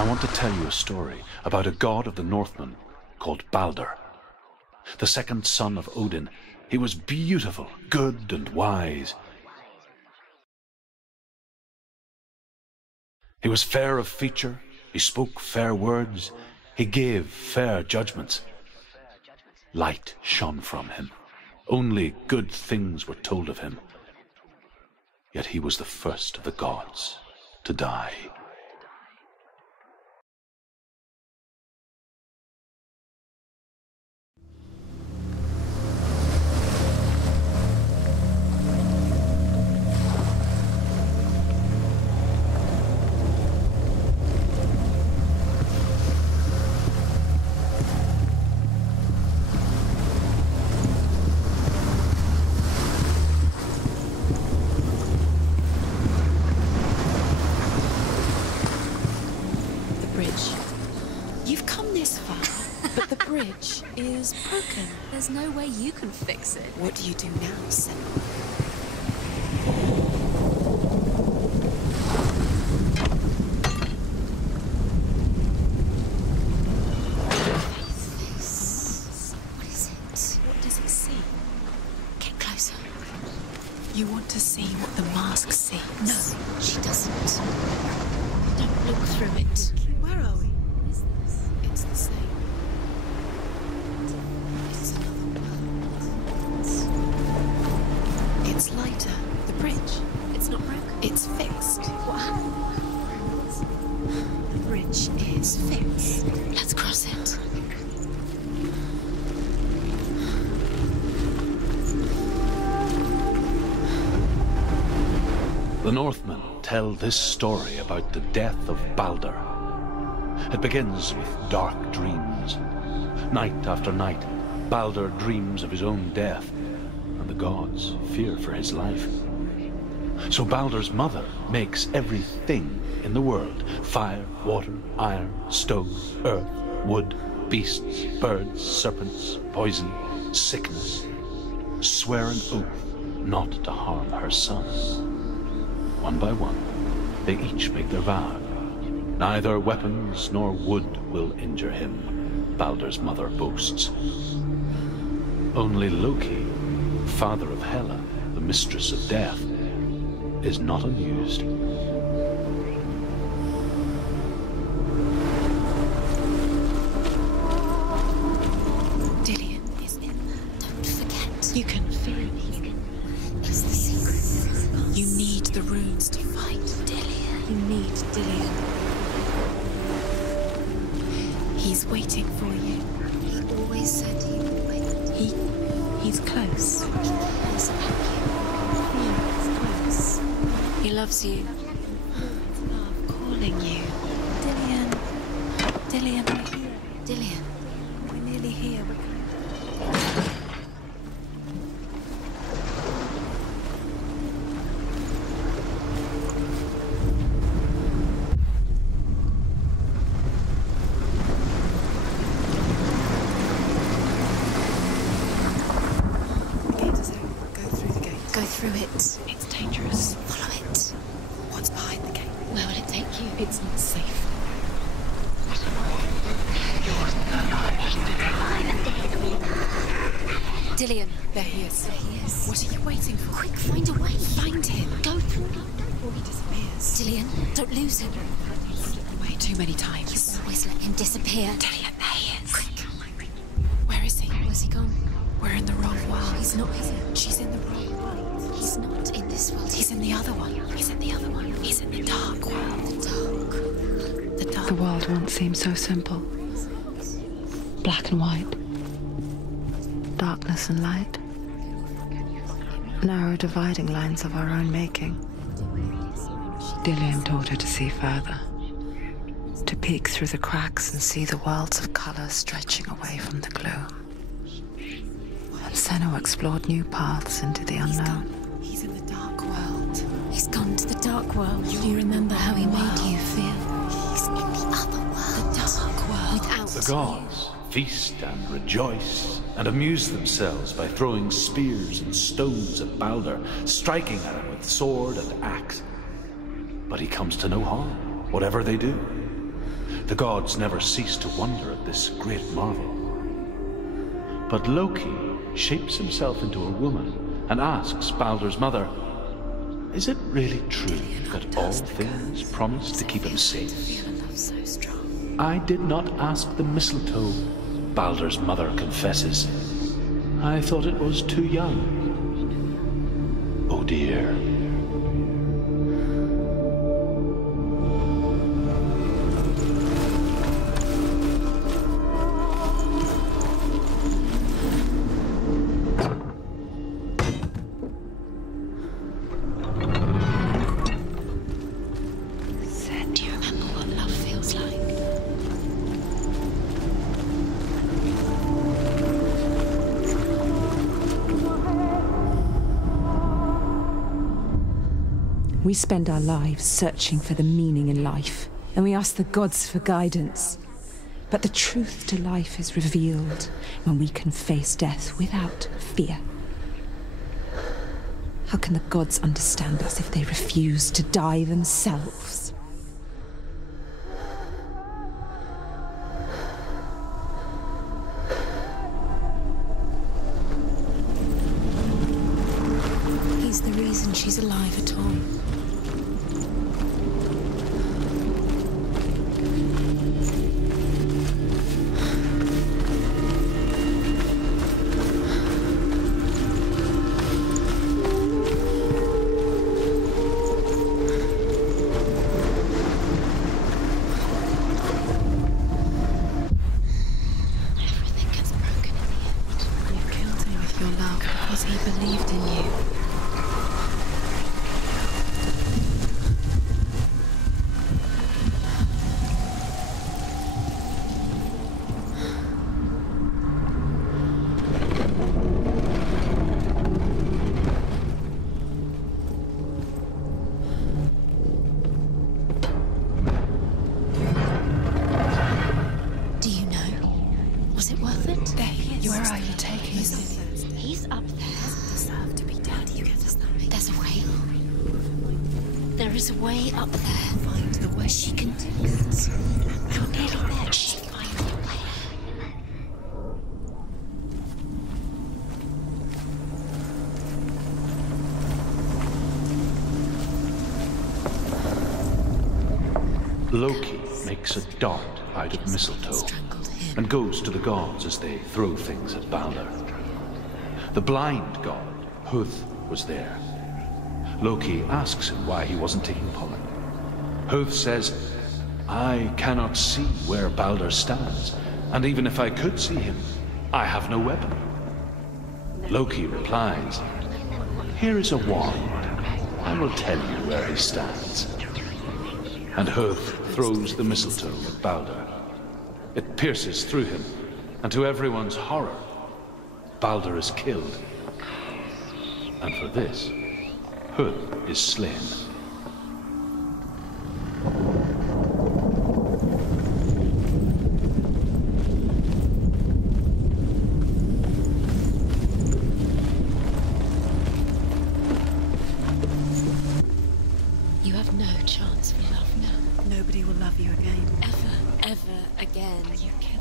I want to tell you a story about a god of the Northmen called Baldr. The second son of Odin, he was beautiful, good and wise. He was fair of feature, he spoke fair words, he gave fair judgments. Light shone from him. Only good things were told of him. Yet he was the first of the gods to die. Is broken. There's no way you can fix it. What do you do now, Sen? What is it? What does it see? Get closer. You want to see what the mask sees? No, she doesn't. Don't look through it. Where are we? What is this? It's the same. It's lighter. The bridge. It's not broken. It's fixed. What happened? The bridge is fixed. Let's cross it. The Northmen tell this story about the death of Baldr. It begins with dark dreams. Night after night, Baldr dreams of his own death, and the gods fear for his life. So Baldr's mother makes everything in the world: fire, water, iron, stone, earth, wood, beasts, birds, serpents, poison, sickness. Swear an oath not to harm her son. One by one, they each make their vow. Neither weapons nor wood will injure him, Baldr's mother boasts. Only Loki, father of Hela, the mistress of death, is not amused. Dillion is in there. Don't forget. You can feel it. It's the secret. You need the runes to fight. Dillion. You need Dillion. He's waiting for you. He always said he would wait. He's close. He cares about you. He's close. He loves you. It's love calling you. Dillion. Dillion, we're here. Dillion. We're nearly here. Go through it. It's dangerous. Follow it. What's behind the gate? Where will it take you? It's not safe. Dillion. There he is. There he is. What are you waiting for? Quick, find a way. Find him. Go through. Before he disappears. Dillion, don't lose him. Way too many times. You always let him disappear. Dillion, there he is. Quick. Where is he? Where's he gone? We're in the wrong world. He's not here. She's in the wrong world. He's not in this world. He's in the other one. He's in the other one. He's in the dark world. The dark. The dark. The world once seemed so simple. Black and white. Darkness and light. Narrow dividing lines of our own making. Dillion taught her to see further. To peek through the cracks and see the worlds of color stretching away from the gloom. And Senna explored new paths into the unknown. He's in the dark world. He's gone to the dark world. Do you remember how he made you feel? He's in the other world. The dark world. Without The gods feast and rejoice and amuse themselves by throwing spears and stones at Baldr, striking at him with sword and axe. But he comes to no harm, whatever they do. The gods never cease to wonder at this great marvel. But Loki shapes himself into a woman and asks Baldr's mother, is it really true that all things promise to keep him safe? I did not ask the mistletoe, Baldr's mother confesses. I thought it was too young. Oh dear. Do you remember what love feels like? We spend our lives searching for the meaning in life, and we ask the gods for guidance. But the truth to life is revealed when we can face death without fear. How can the gods understand us if they refuse to die themselves? He's the reason she's alive at all. Everything gets broken in the end. You killed him with your love because he believed in you. Do you know? Was it worth it? There he is. Where are you taking me? He's up there. Deserve to be dead. There's a way. There is a way up there. Find the way. She can do this. You're nearly there. She'll find the way. Loki makes a dart out of mistletoe and goes to the gods as they throw things at Baldr. The blind god, Huth, was there. Loki asks him why he wasn't taking pollen. Huth says, I cannot see where Baldr stands, and even if I could see him, I have no weapon. Loki replies, here is a wand. I will tell you where he stands. And Huth throws the mistletoe at Baldr. It pierces through him, and to everyone's horror, Baldr is killed. And for this, Huth is slain. You have no chance for love now. Nobody will love you again. Ever again. You can.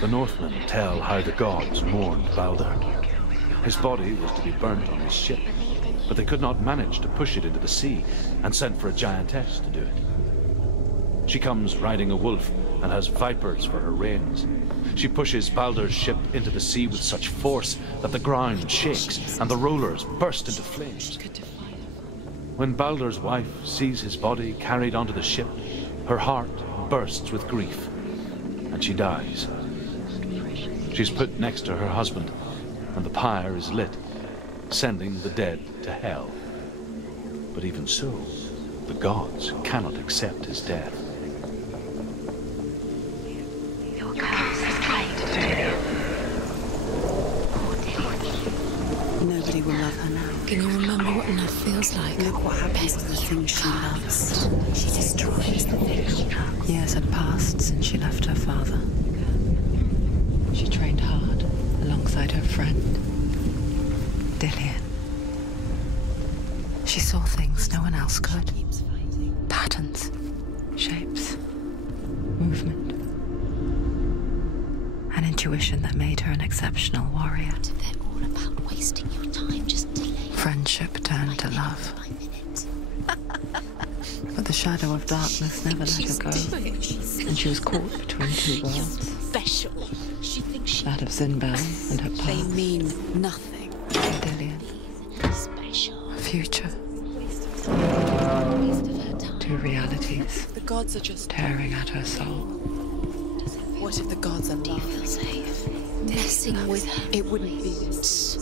The Northmen tell how the gods mourned Baldr. His body was to be burnt on his ship, but they could not manage to push it into the sea and sent for a giantess to do it. She comes riding a wolf and has vipers for her reins. She pushes Baldr's ship into the sea with such force that the ground shakes and the rollers burst into flames. When Baldr's wife sees his body carried onto the ship, her heart bursts with grief, and she dies. She's put next to her husband, and the pyre is lit, sending the dead to hell. But even so, the gods cannot accept his death. Your curse is played. Nobody will love her now. Can you remember what love feels like? Look what happens to the things she loves. She destroys the things. Years had passed since she left her father. She trained hard alongside her friend, Dillian. She saw things no one else could. Time Patterns, shapes, movement. An intuition that made her an exceptional warrior. They're all about wasting your time just delaying. Friendship turned to love. But the shadow of darkness never let her go. And she was caught between two worlds. Special. She thinks she That of Zinbel and her past. They mean nothing. And Dillian. special. A future. Waste of her time. Two realities The gods are just... tearing at her soul. What if the gods are Do you love? feel safe? Messing with her. It wouldn't be this.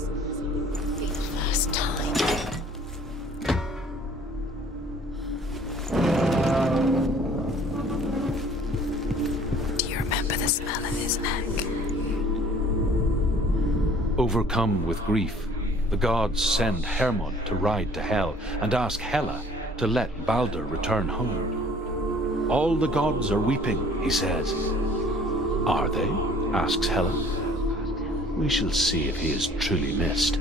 Be the first time. Do you remember the smell of his neck? Overcome with grief, the gods send Hermod to ride to Hell and ask Hela to let Baldr return home. All the gods are weeping, he says. Are they? Asks Hela. We shall see if he is truly missed.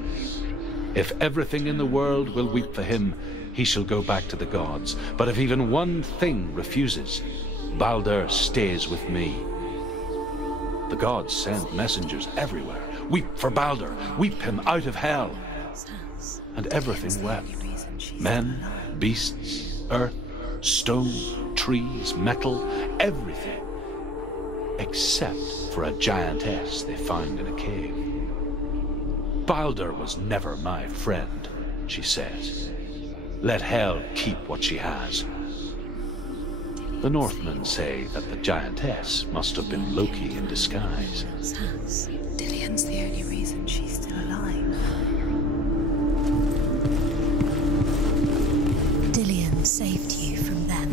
If everything in the world will weep for him, he shall go back to the gods. But if even one thing refuses, Baldr stays with me. The gods send messengers everywhere. Weep for Baldr, weep him out of Hell. And everything wept. Men, beasts, earth, stone, trees, metal, everything. Except for a giantess they found in a cave. Baldr was never my friend, she says. Let Hell keep what she has. The Northmen say that the giantess must have been Loki in disguise. Dillian's the only reason she's still alive. Dillian saved you from them.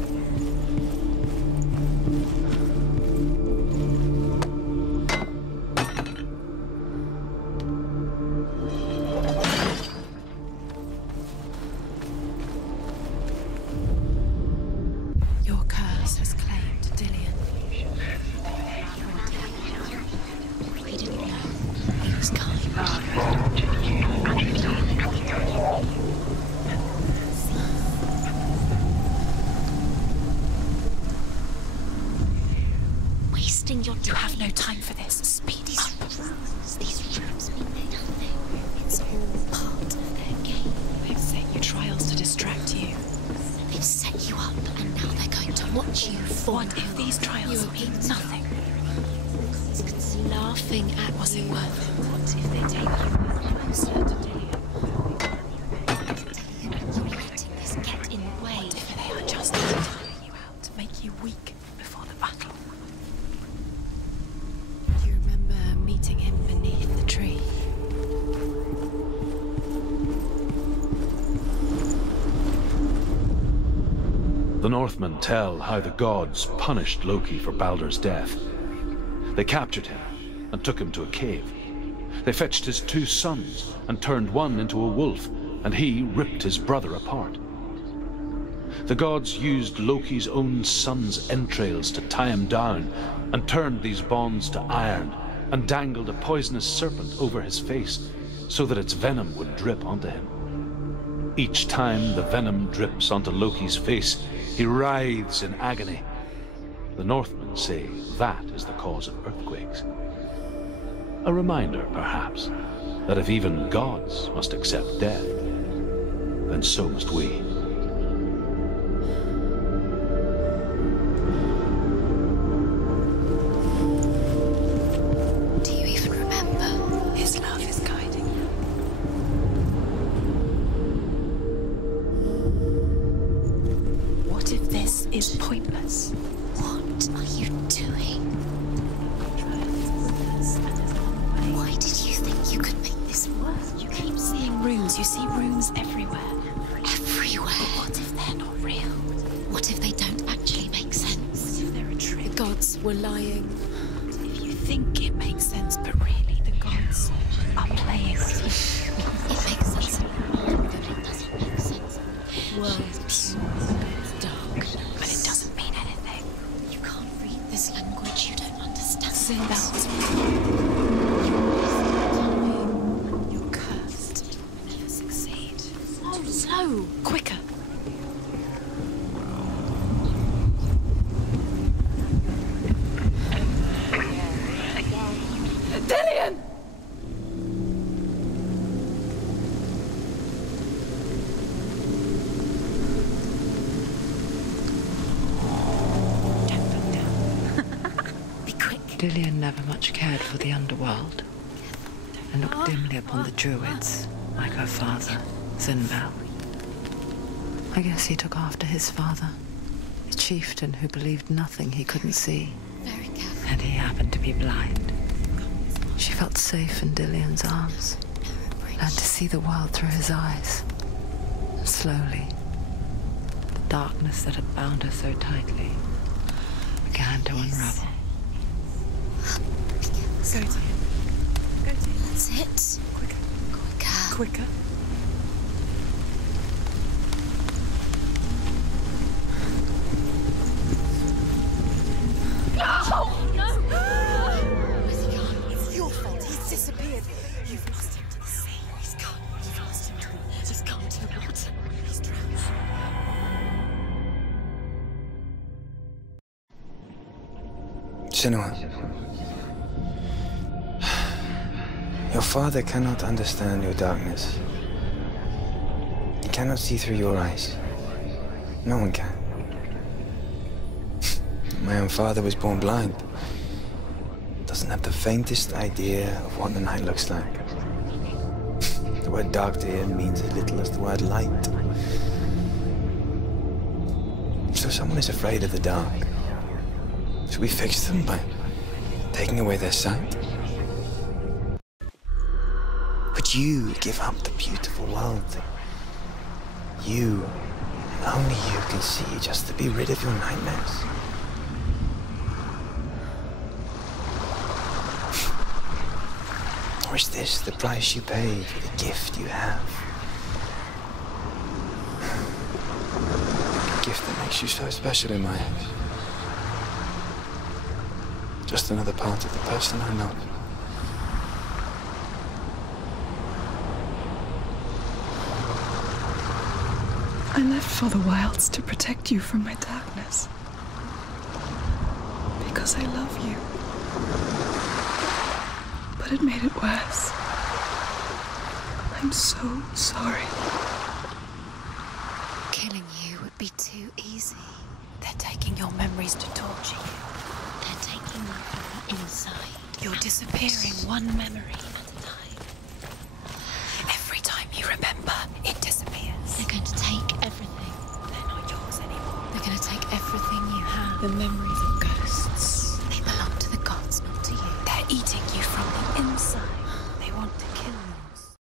Your curse has claimed Dillian. We didn't know. He was kind. Wasting your time. You have no time for this. Speed up. These rules mean nothing. It's all part of their game. They've set you trials to distract you. They've set you up, and now they're going to watch you fall. What if these trials mean nothing? Laughing at Was it you. worth it? What if they take you closer to Dillian? You're letting this get in the way. What if they are just tiring you out to make you weak before the battle? You remember meeting him beneath the tree? The Northmen tell how the gods punished Loki for Baldr's death. They captured him and took him to a cave. They fetched his two sons and turned one into a wolf, and he ripped his brother apart. The gods used Loki's own son's entrails to tie him down and turned these bonds to iron and dangled a poisonous serpent over his face so that its venom would drip onto him. Each time the venom drips onto Loki's face, he writhes in agony. The Northmen say that is the cause of earthquakes. A reminder, perhaps, that if even gods must accept death, then so must we. Do you even remember? His love is guiding you. What if this is pointless? What are you doing? Why did you think you could make this work? You keep seeing runes. You see runes everywhere. Everywhere. What if they're not real? What if they don't actually make sense? What if they're a trick? The gods were lying. If you think it makes sense, but really the gods are playing with you. It makes sense. But it doesn't make sense. The world is pure. It's dark. But it doesn't mean anything. You can't read this language. You don't understand. Zinbel's You're cursed. Never succeed. So slow. Quicker. Dillian never much cared for the underworld and looked dimly upon the druids, like her father, Zinbel. I guess he took after his father, a chieftain who believed nothing he couldn't see. Very careful. And he happened to be blind. She felt safe in Dillian's arms, learned to see the world through his eyes. And slowly, the darkness that had bound her so tightly began to unravel. Go to him. Go to him. That's it. Quicker. Quicker. Quicker. Where's he gone? It's your fault. He's disappeared. You've lost him to the sea. He's gone. You've lost him to the... Just gone to the water. He's drowned. Senua, your father cannot understand your darkness. He cannot see through your eyes. No one can. My own father was born blind. Doesn't have the faintest idea of what the night looks like. The word dark to him means as little as the word light. So if someone is afraid of the dark, should we fix them by taking away their sight? Would you give up the beautiful world that you, and only you, can see just to be rid of your nightmares? Or is this the price you pay for the gift you have? A gift that makes you so special in my eyes. Just another part of the person I love. I left for the wilds to protect you from my darkness. Because I love you. But it made it worse. I'm so sorry. Killing you would be too easy. They're taking your memories to torture you. They're taking you from the inside. You're disappearing one memory at a time. Every time you remember, it disappears. They're going to take everything. They're not yours anymore. They're going to take everything you have. The memories of ghosts. They belong to the gods, not to you. They're eating